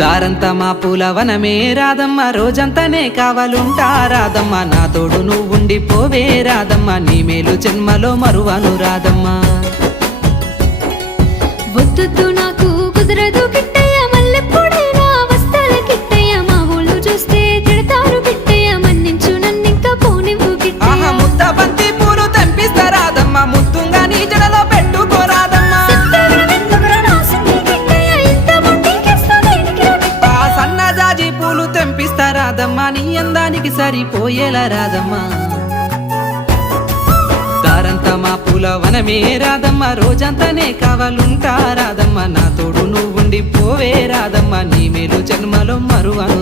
దారంతా మా పూలవనమే రాదమ్మ, రోజంతానే కావాలుంటా రాదమ్మ, నా తోడు నువ్వుండి పోవే రాదమ్మ, నీ మేలు జన్మలో మరువను రాదమ్మ. వద్దు నాకు కుదరదు కిట్టయ్య, మల్లెప్పుడైనా వస్తాల కిట్టయ్య, మా ఊళ్ళు చూస్తే తిడతారు కిట్టయ్య, మన్నించు నన్నింకా పోనివ్వు కిట్టయ్య. ఆహా ముద్ద బంతి పూలు తెంపిస్తా రాదమ్మ, ముత్తుంగా నీ జడలో పెట్టుకోరాదమ్మ. ఆ సన్నజాజి పూలు తెంపిస్తా రాదమ్మ, నీ అందానికి సరిపోయేలా రాదమ్మ. దారంతా మా పూలవనమే రాదమ్మ, రోజంతానే కావాలుంటా రాదమ్మ, నా తోడు నువ్వుండి పోవే రాదమ్మ, నీ మేలు జన్మలో మరువను